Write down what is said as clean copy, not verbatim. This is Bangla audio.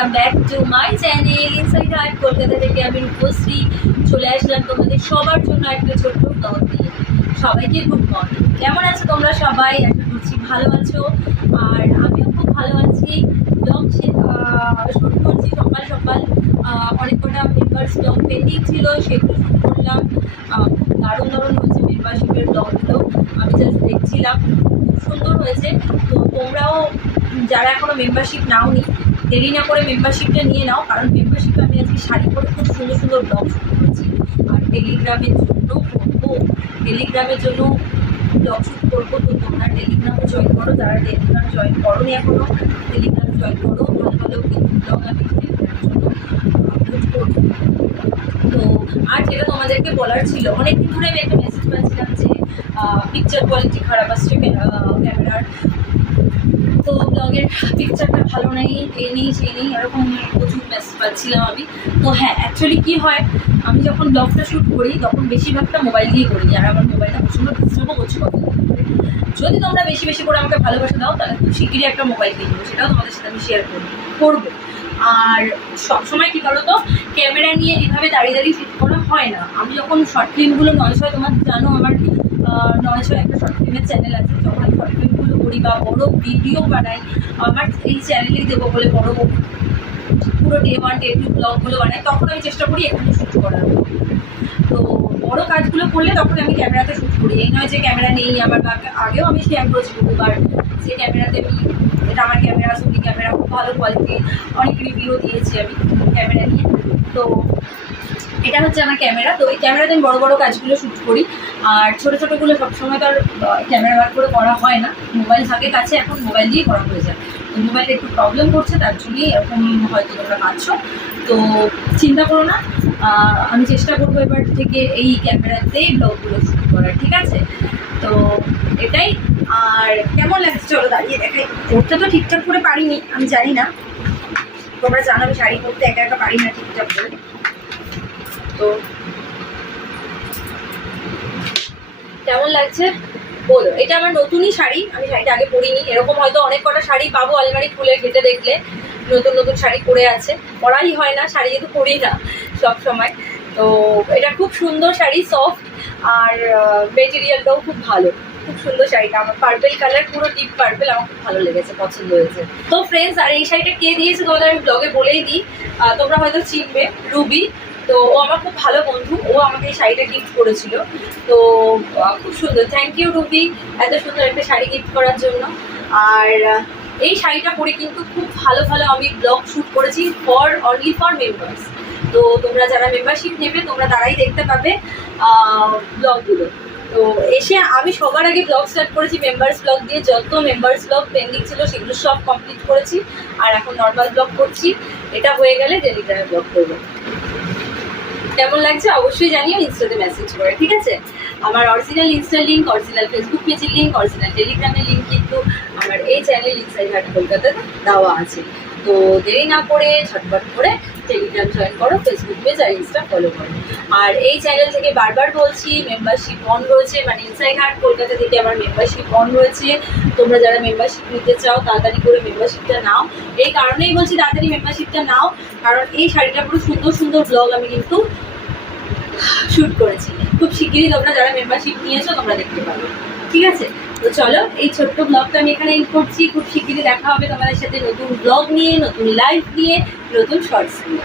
Welcome back to my channel inside heart Kolkata থেকে আমি রূপশ্রী চলে আসলাম তোমাদের সবার জন্য একটা ছোট্ট ব্লগ নিয়ে। সবাইকে গুড মর্নিং। কেমন আছো তোমরা সবাই? আশা করছি ভালো আছো, আর আমিও খুব ভালো আছি। ব্লগ শুট করছি সকাল সকাল। অনেক কটা মেম্বার্স ব্লগ পেন্ডিং ছিল, সেগুলো শুট করলাম। খুব দারুণ দারুণ হয়েছে মেম্বারশিপের ব্লগগুলো, আমি জাস্ট দেখছিলাম, খুব সুন্দর হয়েছে। তো তোমরাও যারা এখনও মেম্বারশিপ নাওনি, দেরি না করে মেম্বারশিপটা নিয়ে নাও, কারণ মেম্বারশিপে আমি আজকে শাড়ি পরে খুব সুন্দর সুন্দর ব্লগ শুট করেছি। আর টেলিগ্রামের জন্য করবো, টেলিগ্রামের জন্য ব্লগ শুট করবো। তো তোমরা টেলিগ্রামে জয়েন করো, যারা টেলিগ্রাম জয়েন করো নি এখনও, টেলিগ্রাম জয়েন করো। ভালো ভালো কিন্তু ব্লগ আমি টেলিগ্রামের জন্য আপলোড করবো। তো আর যেটা তোমাদেরকে বলার ছিল, অনেকদিন ধরে আমি একটা মেসেজ পাচ্ছিলাম যে পিকচার কোয়ালিটি খারাপ আসছে ক্যামেরার, তো ব্লগের পিকচারটা ভালো নেই, এই নেই সেই নেই, এরকম প্রচুর মেসেজ পাচ্ছিলাম আমি। তো হ্যাঁ, অ্যাকচুয়ালি কী হয়, আমি যখন ব্লগটা শ্যুট করি তখন বেশিরভাগটা মোবাইল দিয়ে করি, আর আমার মোবাইলটা প্রচণ্ড ডিস্টার্বও করছে কতদিন ধরে। যদি তোমরা বেশি বেশি করে আমাকে ভালোবাসা দাও, তাহলে খুব শিগগিরই একটা মোবাইল কিনবো, সেটাও তোমাদের সাথে আমি শেয়ার করবো। আর সবসময় কী করো তো, ক্যামেরা নিয়ে এভাবে দাঁড়িয়ে দাঁড়িয়ে শ্যুট করা হয় না। আমি যখন শর্ট ফিল্মগুলো 900, তোমার জানো আমার 900 একটা শর্ট ফিল্মের চ্যানেল আছে, যখন আমি শর্ট ফিল্মগুলো করি বা বড়ো ভিডিও বানাই, আমার এই চ্যানেলেই দেবো বলে বড় পুরো ডে 1 ডে 2 ব্লগগুলো বানাই, তখন আমি চেষ্টা করি এখানে শ্যুট করার। তো বড়ো কাজগুলো করলে তখন আমি ক্যামেরাতে শ্যুট করি। এই নয় যে ক্যামেরা নেই আমার, বা আগেও আমি শেয়ার করেছি বহুবার যে ক্যামেরাতে আমি, এটা আমার ক্যামেরা, সোনি ক্যামেরা, খুব ভালো কোয়ালিটি, অনেক রিভিউ দিয়েছি আমি ক্যামেরা নিয়ে। তো এটা হচ্ছে আমার ক্যামেরা। তো এই ক্যামেরাতে আমি বড়ো বড়ো কাজগুলো শ্যুট করি, আর ছোটো ছোটোগুলো সবসময় তো আর ক্যামেরা বার করে করা হয় না। মোবাইল থাকে কাছে, এখন মোবাইল দিয়ে করা হয়ে যায়। তো মোবাইলে একটু প্রবলেম করছে, তার জন্যই এরকম হয়তো তোমরা পাচ্ছ। তো চিন্তা করো না, আমি চেষ্টা করবো এবার থেকে এই ক্যামেরাতেই ব্লগগুলো শ্যুট করার, ঠিক আছে? তো এটাই। আর কেমন লাগছে চলো দাঁড়িয়ে দেখাই। পড়তে তো ঠিকঠাক করে পারিনি, আমি জানি না, তোমরা জানো আমি শাড়ি পরতে একা একা পারি না ঠিকঠাক করে। তো কেমন লাগছে বলো। এটা আমার নতুনই শাড়ি, আমি শাড়িটা আগে পরিনি। এরকম হয়তো অনেক কটা শাড়ি পাবো আলমারি খুলে ঘেটে দেখলে, নতুন নতুন শাড়ি পরে আছে। পরাই হয় না, শাড়ি যেহেতু পরি না সব সময়। তো এটা খুব সুন্দর শাড়ি, সফট, আর মেটেরিয়ালটাও খুব ভালো, খুব সুন্দর শাড়িটা। আমার পার্পেল কালার, পুরো ডিপ পার্পেল, আমার খুব ভালো লেগেছে, পছন্দ হয়েছে। তো ফ্রেন্ডস, আর এই শাড়িটা কে দিয়েছে তোমাদের আমি ব্লগে বলেই দিই, তোমরা হয়তো চিনবে, রুবি। তো ও আমার খুব ভালো বন্ধু, ও আমাকে এই শাড়িটা গিফট করেছিল। তো খুব সুন্দর, থ্যাংক ইউ রুবি, এত সুন্দর একটা শাড়ি গিফট করার জন্য। আর এই শাড়িটা পরে কিন্তু খুব ভালো ভালো আমি ব্লগ শ্যুট করেছি, অনলি ফর মেম্বার্স। তো তোমরা যারা মেম্বারশিপ নেবে, তোমরা তারাই দেখতে পাবে ব্লগগুলো। তো এসে আমি সবার আগে ব্লগ স্টার্ট করেছি মেম্বার্স ব্লগ দিয়ে। যত মেম্বার্স ব্লগ পেন্ডিং ছিল সেগুলো সব কমপ্লিট করেছি, আর এখন নর্মাল ব্লগ করছি। এটা হয়ে গেলে টেলিগ্রামে ব্লগ করবো। কেমন লাগছে অবশ্যই জানিও, ইনস্টাতে মেসেজ করে, ঠিক আছে? আমার অরিজিনাল ইনস্টার লিঙ্ক, অরিজিনাল ফেসবুক পেজের লিঙ্ক, অরিজিনাল টেলিগ্রামের লিঙ্ক কিন্তু আমার এই চ্যানেল ইনসাইড হার্ট কলকাতাতে দেওয়া আছে। তো দেরি না করে ঝটপট করে টেলিগ্রাম জয়েন করো, ফেসবুক পেজ আর ইনস্টা ফলো করো। আর এই চ্যানেল থেকে বারবার বলছি, মেম্বারশিপ অন রয়েছে, মানে ইনসাইড হার্ট কলকাতা থেকে আমার মেম্বারশিপ অন রয়েছে। তোমরা যারা মেম্বারশিপ নিতে চাও, তাড়াতাড়ি করে মেম্বারশিপটা নাও। এই কারণেই বলছি তাড়াতাড়ি মেম্বারশিপটা নাও, কারণ এই শাড়িটা পুরো সুন্দর সুন্দর ব্লগ আমি কিন্তু শ্যুট করেছি। খুব শিগগিরই তোমরা যারা মেম্বারশিপ নিয়েছো তোমরা দেখতে পাবে, ঠিক আছে? তো চলো, এই ছোট্ট ব্লগটা আমি এখানে এন্ড করছি। খুব শিগগিরই দেখা হবে তোমাদের সাথে নতুন ব্লগ নিয়ে, নতুন লাইভ নিয়ে, নতুন শর্টস নিয়ে।